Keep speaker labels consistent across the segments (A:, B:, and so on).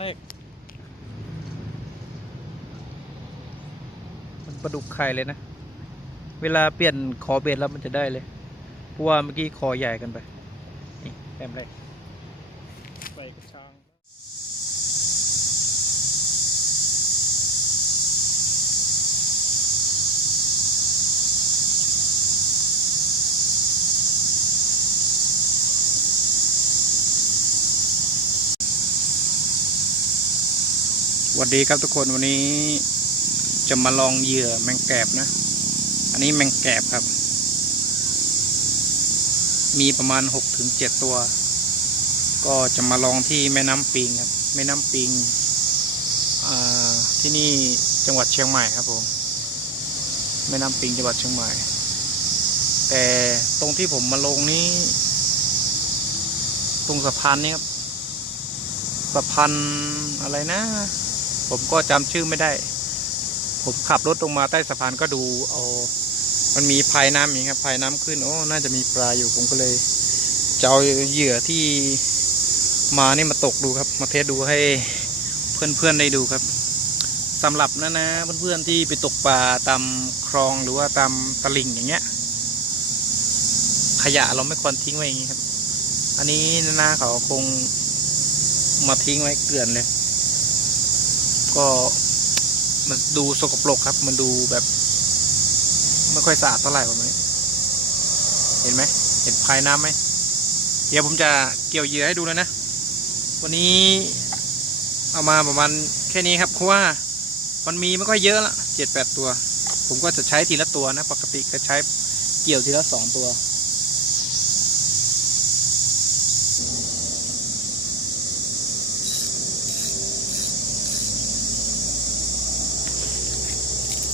A: เลขมันประดุกไข่เลยนะ เวลาเปลี่ยนคอเบ็ดแล้วมันจะได้เลย เพราะว่าเมื่อกี้คอใหญ่กันไป นี่แต้มแรกใส่กระชัง ส วัสดีครับทุกคนวันนี้จะมาลองเหยื่อแมงแกบนะ อันนี้แมงแกบครับ มีประมาณหกถึงเจ็ดตัว ก็จะมาลองที่แม่น้ำปิงครับ แม่น้ำปิงที่นี่จังหวัดเชียงใหม่ครับผม แม่น้ำปิงจังหวัดเชียงใหม่ แต่ตรงที่ผมมาลงนี้ ตรงสะพานนี้ครับสะพานอะไรนะ ผมก็จำชื่อไม่ได้ ผมขับรถลงมาใต้สะพานก็ดูเอามันมีพายน้ำอย่างนี้ครับพายน้ำขึ้นโอ้น่าจะมีปลาอยู่ผมก็เลยจะเอาเหยื่อที่มานี่มาตกดูครับ มาเทสดูให้เพื่อนๆได้ดูครับสำหรับนะนะเพื่อนๆที่ไปตกปลาตามคลองหรือว่าตามตลิ่งอย่างเงี้ย ขยะเราไม่ควรทิ้งไว้อย่างนี้ครับ อันนี้นะนะเขาคงมาทิ้งไว้เกลื่อนเลย ก็มันดูสกปรกครับ มันดูแบบไม่ค่อยสะอาดเท่าไหร่แบบนี้ เห็นไหม เห็นภายน้ำไหม เดี๋ยวผมจะเกี่ยวเหยื่อให้ดูเลยนะ วันนี้เอามาประมาณแค่นี้ครับ เพราะว่ามันมีไม่ค่อยเยอะละเจ็ดแปดตัว ผมก็จะใช้ทีละตัวนะ ปกติก็ใช้เกี่ยวทีละสองตัว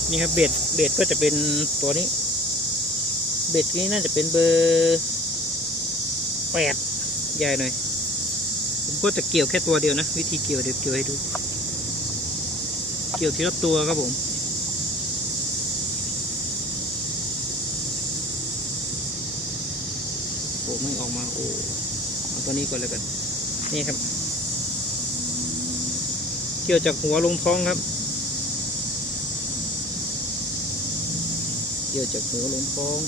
A: นี่ครับเบ็ดเบ็ดก็จะเป็นตัวนี้ เบ็ดนี้น่าจะเป็นเบอร์แปดใหญ่หน่อยผมก็จะเกี่ยวแค่ตัวเดียวนะ วิธีเกี่ยวเดี๋ยวเกี่ยวให้ดู เกี่ยวทีละตัวครับผมโอ้ไม่ออกมาโอ้เอาตัวนี้ก่อนเลยกันนี่ครับ เกี่ยวจากหัวลงท้องครับ เกี่ยวจากหัวลงท้องท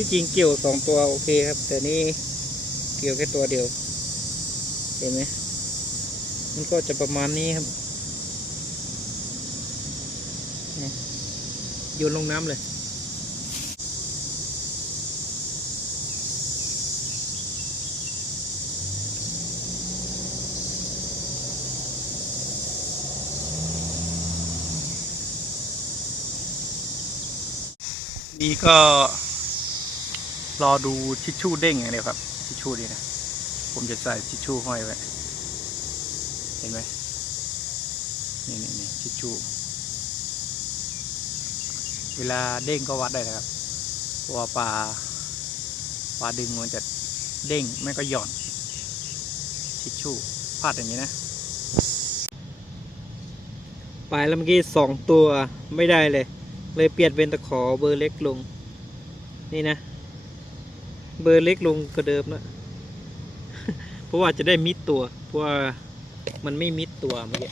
A: ี่จริงเกี่ยวสองตัวโอเคครับ แต่นี่เกี่ยวแค่ตัวเดียว เห็นไหมมันก็จะประมาณนี้ครับโยนลงน้ำเลย นี่ก็ รอดูทิชชู่เด้งอย่างเดียวครับ ทิชชู่นี่นะ ผมจะใส่ทิชชู่ห้อยไว้ เห็นไหมนี่นี่นี่ทิชชู่ เวลาเด้งก็วัดได้นะครับเพราะว่าปลาปลาดึงมันจะเด้งไม่ก็หย่อน ทิชชู่พาดอย่างนี้นะไปแล้วเมื่อกี้สองตัวไม่ได้เลย เลยเปลี่ยนเป็นตะขอเบอร์เล็กลง นี่นะ เบอร์เล็กลงกว่าเดิมนะเพราะว่าจะได้มิดตัว เพราะว่ามันไม่มิดตัวเมื่อกี้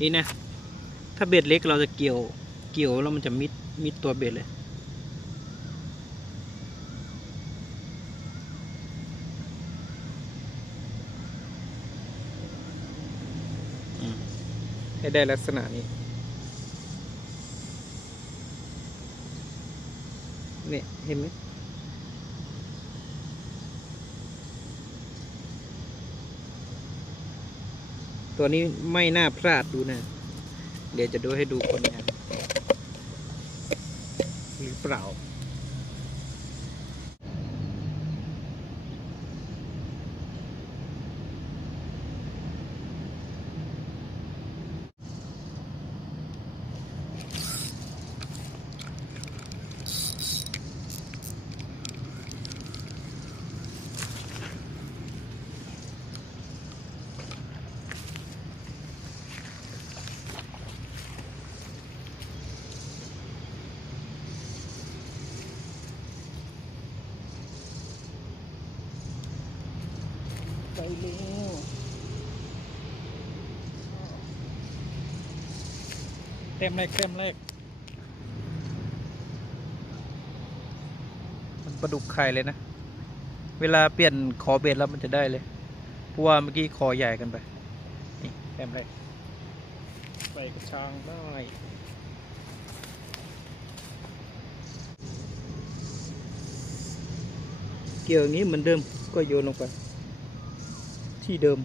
A: นี่นะ ถ้าเบ็ดเล็กเราจะเกี่ยว เกี่ยวแล้วมันจะมิดมิดตัวเบ็ดเลยให้ได้ลักษณะนี้ เนี่ยเห็นไหมตัวนี้ไม่น่าพลาดดูนะ เดี๋ยวจะดูให้ดูคนงานหรือเปล่า ไปเลยเต็มเลยเต็มเลยมันปลาดุกไข่เลยนะ เวลาเปลี่ยนคอเบ็ดแล้วมันจะได้เลย เพราะว่าเมื่อกี้คอใหญ่กันไป นี่เต็มเลยใส่กระชังได้เกี่ยวอย่างนี้เหมือนเดิมก็โยนลงไป ที่เดิม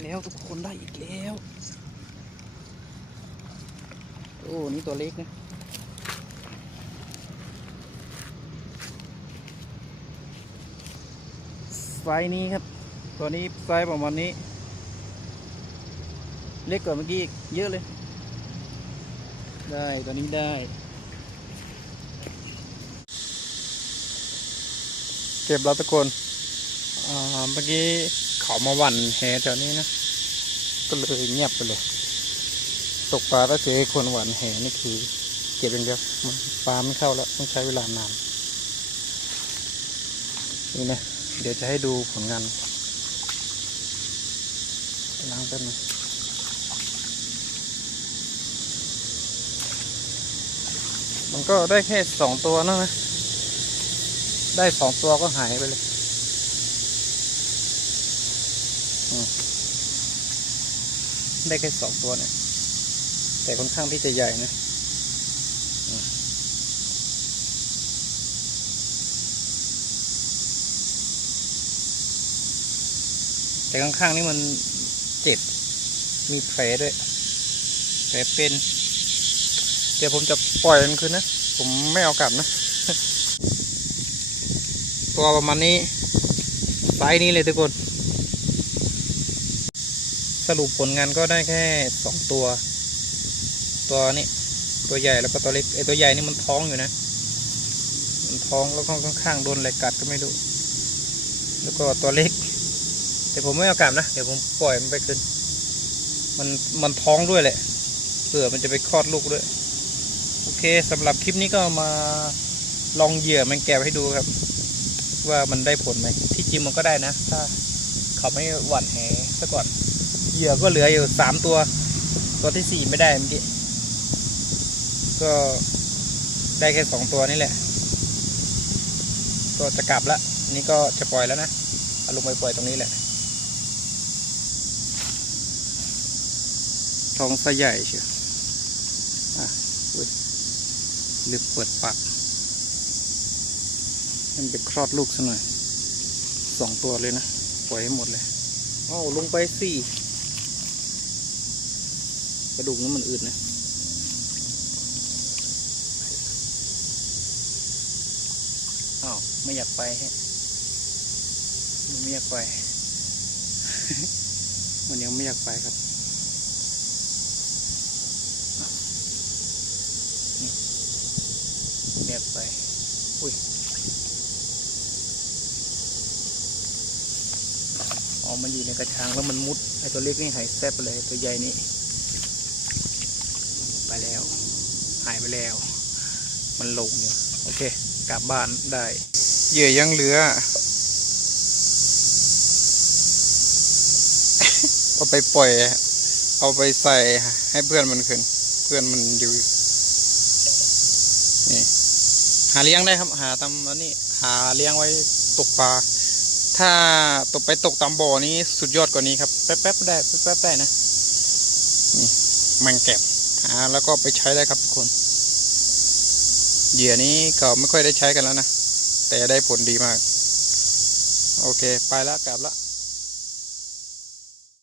A: แล้วทุกคนได้อีกแล้ว โอ้ นี่ตัวเล็กนะไซส์นี้ครับ ตัวนี้ไซส์ประมาณนี้ เล็กกว่าเมื่อกี้อีกเยอะเลย ได้ตัวนี้ได้ เก็บแล้วทุกคนเมื่อกี้ เขามาหวันแหแถวนี้นะ ก็เลยเงียบไปเลย ตกปลาถ้าเจอคนหวันแหนี่คือ เก็บอย่างเดียวมันปลาไม่เข้าแล้ว ต้องใช้เวลานาน นี่นะ เดี๋ยวจะให้ดูผลงานล้างแป๊บนึงมันก็ได้แค่สองตัวนะนะ ได้สองตัวก็หายไปเลย ได้แค่สองตัวเนี่ย แต่ค่อนข้างที่จะใหญ่นะแต่ข้างๆนี่มันเจ็บมีแผลด้วย แผลเป็น เดี๋ยวผมจะปล่อยมันคืนนะ ผมไม่เอากลับนะ ตัวประมาณนี้ไซส์นี้เลยทุกคน รุปผลงานก็ได้แค่สองตัว ตัวนี้ตัวใหญ่แล้วก็ตัวเล็กไอตัวใหญ่นี่มันท้องอยู่นะ มันท้องแล้วก็ข้างๆโดนอะไรกัดก็ไม่รู้แล้วก็ตัวเล็ก แต่ผมไม่เอากลับนะ เดี๋ยวผมปล่อยมันไปคืนมันมันท้องด้วยแหละเผื่อมันจะไปคลอดลูกด้วย โอเคสำหรับคลิปนี้ก็มาลองเหยื่อแมงแกวให้ดูครับ ว่ามันได้ผลไหมที่จริงมันก็ได้นะ ถ้าเขาไม่หวั่นแหซะก่อน เหยื่อก็เหลืออยู่สามตัว ตัวที่สี่ไม่ได้เมื่อกี้ก็ได้แค่สองตัวนี่แหละก็จะกลับละนนี้ก็จะปล่อยแล้วนะเอาลงไปปล่อยตรงนี้แหละท้องไส้ใหญ่เชียวอะอุ๊ยลืมเปิดปากมันไปคลอดลูกซะหน่อยสองตัวเลยนะ ปล่อยให้หมดเลยอ้าวลงไปสี่ กระดูกนี้มันอืดนะอ้าวไม่อยากไปฮะมันไม่อยากไป มันยังไม่อยากไปครับอ้าวนี่ไม่อยากไป อุ้ยอ๋อมันอยู่ในกระชังแล้วมันมุด ไอตัวเล็กนี่หายแซบไปเลย ตัวใหญ่นี่ ไปแล้ว หายไปแล้ว มันลงอยู่โอเค กลับบ้านได้เหยื่อยังเหลือเอาไปปล่อย เอาไปใส่ให้เพื่อนมันขึ้น เพื่อนมันอยู่นี่หาเลี้ยงได้ครับ หาตามอันนี้ หาเลี้ยงไว้ตกปลาถ้าตกไปตกตามบ่อนี้สุดยอดกว่านี้ครับ แป๊บๆได้แป๊บๆได้นะนี่มันแก็บ หาแล้วก็ไปใช้ได้ครับทุกคน เหยื่อนี้ก็ไม่ค่อยได้ใช้กันแล้วนะ แต่ได้ผลดีมาก โอเค ไปแล้วกลับละ